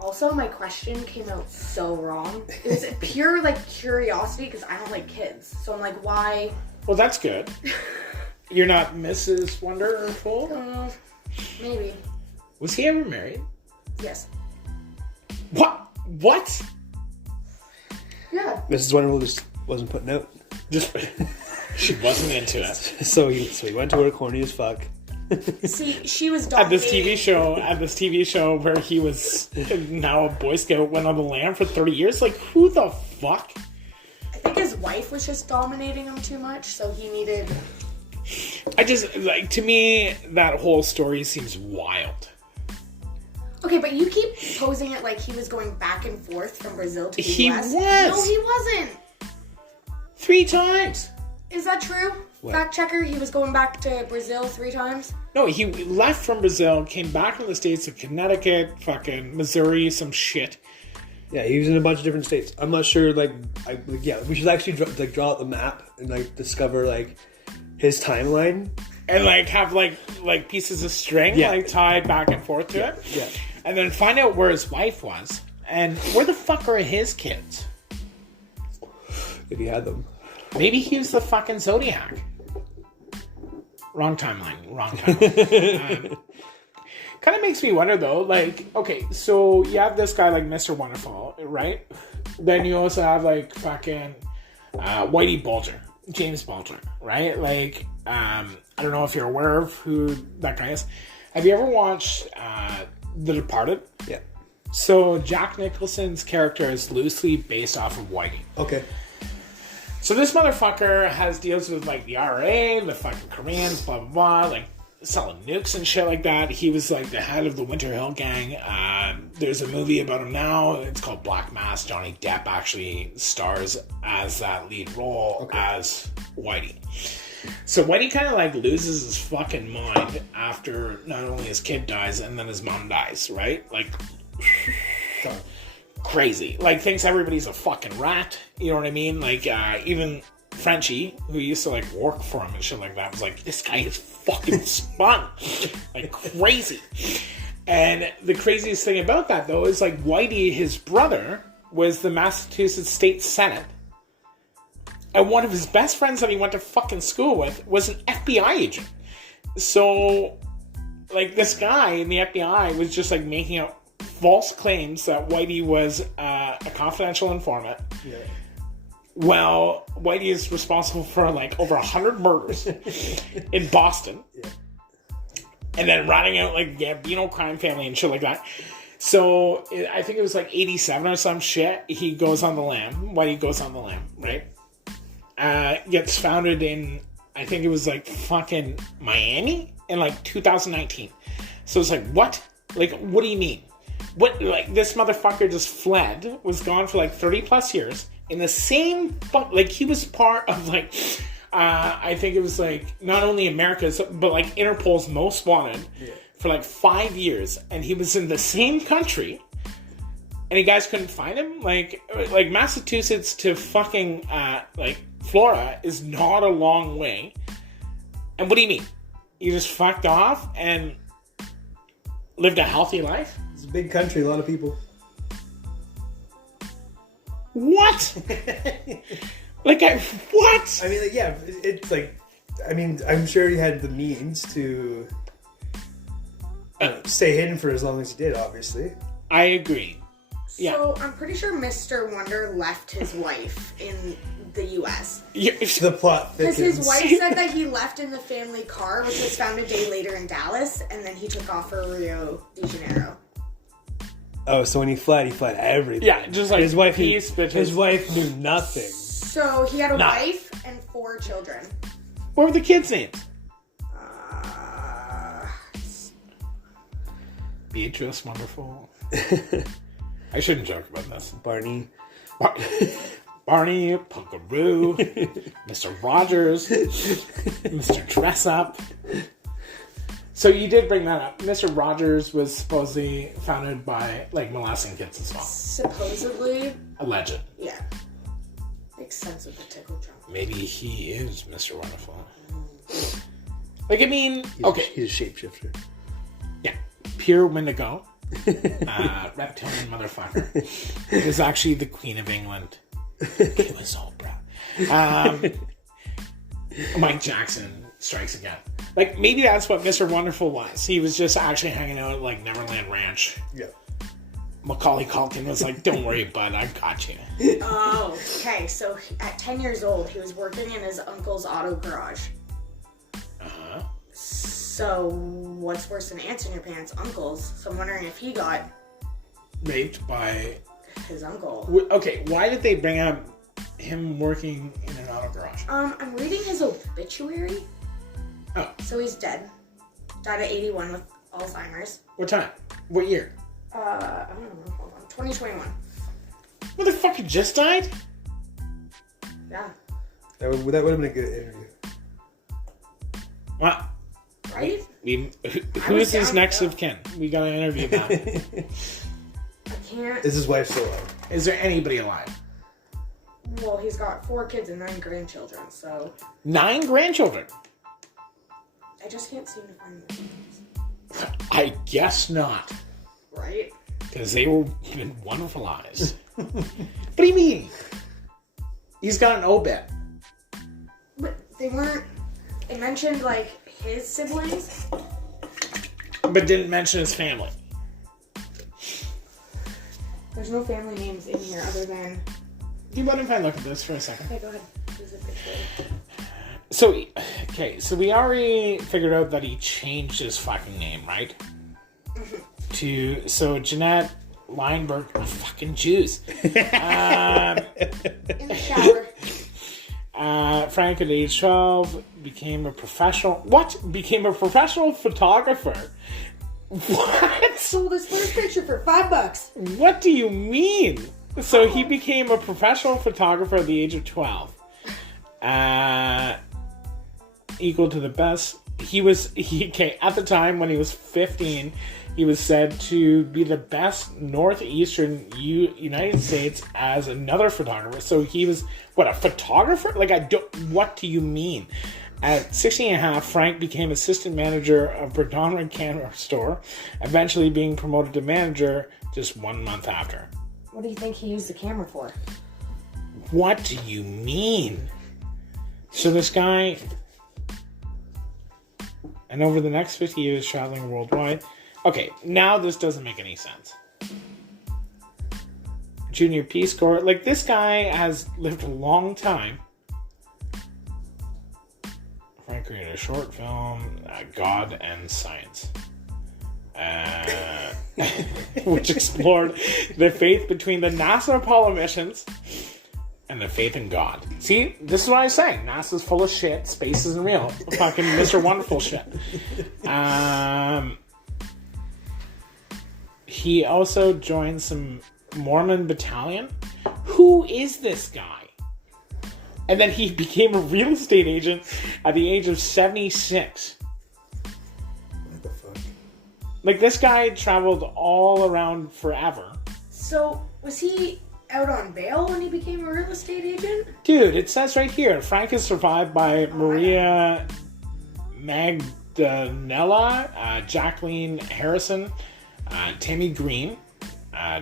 Also, my question came out so wrong. It was pure, like, curiosity because I don't like kids. So I'm like, why? Well, that's good. You're not Mrs. Wonderful? Maybe. Was he ever married? Yes. What? Yeah. Mrs. Wonderful just wasn't putting out. She wasn't into it. So he went to work horny as fuck. See, she was at this TV show where he was now a Boy Scout, went on the lam for 30 years. Like, who the fuck? I think his wife was just dominating him too much, so he needed... to me, that whole story seems wild. Okay, but you keep posing it like he was going back and forth from Brazil to the US. He was. No, he wasn't. 3 times. Is that true? What? Fact checker, he was going back to Brazil 3 times? No, he left from Brazil, came back from the States to Connecticut, fucking Missouri, some shit. Yeah, he was in a bunch of different states. I'm not sure, we should actually draw out the map and, like, discover, like, his timeline. And, like, have, like pieces of string, like, tied back and forth to it. Yeah. And then find out where his wife was. And where the fuck are his kids? If he had them. Maybe he was the fucking Zodiac. Wrong timeline. Kind of makes me wonder, though, like, okay, so you have this guy like Mr. Wonderful, right? Then you also have, like, fucking Whitey Bulger, James Bulger, right? Like, I don't know if you're aware of who that guy is. Have you ever watched The Departed? Yeah. So Jack Nicholson's character is loosely based off of Whitey. Okay. So this motherfucker has deals with, like, the RA, the fucking Koreans, blah, blah, blah, like, selling nukes and shit like that. He was, like, the head of the Winter Hill Gang. There's a movie about him now. It's called Black Mass. Johnny Depp actually stars as that lead role as Whitey. So Whitey kind of, like, loses his fucking mind after not only his kid dies and then his mom dies, right? Like... crazy. Like, thinks everybody's a fucking rat. You know what I mean? Like, even Frenchie, who used to, like, work for him and shit like that, was like, this guy is fucking spun. Like, crazy. And the craziest thing about that, though, is, like, Whitey, his brother, was the Massachusetts State Senate. And one of his best friends that he went to fucking school with was an FBI agent. So, like, this guy in the FBI was just, like, making out false claims that Whitey was a confidential informant. Yeah. Well, Whitey is responsible for, like, over 100 murders in Boston. Yeah. And then ratting out, like, Gambino crime family and shit like that. So, I think it was, like, 87 or some shit. He goes on the lam. Whitey goes on the lam, right? Gets founded in, I think it was, like, fucking Miami in, like, 2019. So it's like, what? Like, what do you mean? What, like, this motherfucker just fled, was gone for, like, 30 plus years, in the same, like, he was part of, like, I think it was, like, not only America's, but, like, Interpol's Most Wanted for, like, 5 years, and he was in the same country, and you guys couldn't find him? Like Massachusetts to fucking, like, Florida is not a long way. And what do you mean? You just fucked off and lived a healthy life? It's a big country, a lot of people. What? What? I mean, like, yeah, it's like, I mean, I'm sure he had the means to stay hidden for as long as he did, obviously. I agree. Yeah. So I'm pretty sure Mr. Wonder left his wife in the U.S. The plot thickens. Because his wife said that he left in the family car, which was found a day later in Dallas, and then he took off for Rio de Janeiro. Oh, so when he fled everything. Yeah, just like his wife. bitches. His wife knew nothing. So he had a wife and 4 children. What were the kids' names? Beatrice, wonderful. I shouldn't joke about this. Barney, Polka Roo, Mr. Rogers, Mr. Dress Up. So you did bring that up. Mr. Rogers was supposedly founded by, like, molesting kids as well. Supposedly. Alleged. Yeah. Makes sense with the tickle drum. Maybe he is Mr. Wonderful. Like, I mean, okay. He's a shapeshifter. Yeah. Pure Wendigo. Reptilian motherfucker. He was actually the Queen of England. He was Oprah. Mike Jackson strikes again. Like, maybe that's what Mr. Wonderful was. He was just actually hanging out at, like, Neverland Ranch. Yeah. Macaulay Culkin was like, don't worry, bud, I got you. Oh, okay. So at 10 years old, he was working in his uncle's auto garage. Uh-huh. So what's worse than ants in your pants? Uncles. So I'm wondering if he got raped by his uncle. Okay, why did they bring up him working in an auto garage? I'm reading his obituary. Oh. So he's dead. Died at 81 with Alzheimer's. What time? What year? I don't know. Hold on. 2021. Motherfucker just died? Yeah. That would have been a good interview. What? Right? Who is his next of kin? We gotta interview that. I can't. Is his wife still alive? Is there anybody alive? Well, he's got 4 kids and 9 grandchildren, so 9 grandchildren? I just can't seem to find the names. I guess not. Right? Because they were been wonderful eyes. What do you mean? He's got an obit. But they weren't. They mentioned, like, his siblings. But didn't mention his family. There's no family names in here other than. Do you mind if I look at this for a second? Okay, go ahead. Use a picture. So we already figured out that he changed his fucking name, right? So Jeanette Leinberg, fucking Jews. In the shower. Frank at age 12 became a professional. What? Became a professional photographer. What? Sold his first picture for $5. What do you mean? So he became a professional photographer at the age of 12. Equal to the best. At the time when he was 15, he was said to be the best northeastern United States as another photographer. So he was, what, a photographer? What do you mean? At 16 and a half, Frank became assistant manager of Predominant Camera Store, eventually being promoted to manager just 1 month after. What do you think he used the camera for? What do you mean? So this guy, and over the next 50 years traveling worldwide. Okay, now this doesn't make any sense. Junior Peace Corps. Like, this guy has lived a long time. Frank created a short film, God and Science, which explored the faith between the NASA Apollo missions and the faith in God. See, this is what I say. NASA's full of shit. Space isn't real. Fucking Mr. Wonderful shit. He also joined some Mormon battalion. Who is this guy? And then he became a real estate agent at the age of 76. What the fuck? Like, this guy traveled all around forever. So, was he out on bail when he became a real estate agent? Dude, it says right here, Frank is survived by Maria Magdalena, Jacqueline Harrison, Tammy Green,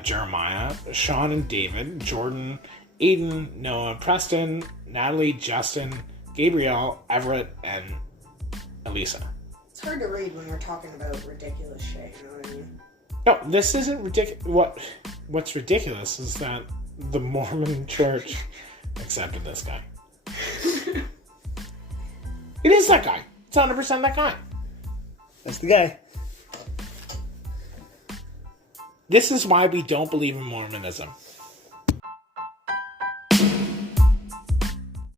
Jeremiah, Sean and David, Jordan, Aiden, Noah, Preston, Natalie, Justin, Gabrielle, Everett, and Elisa. It's hard to read when we're talking about ridiculous shit, you know what I mean? No, this isn't ridiculous. What's ridiculous is that the Mormon church accepted this guy. It is that guy. It's 100% that guy. That's the guy. This is why we don't believe in Mormonism.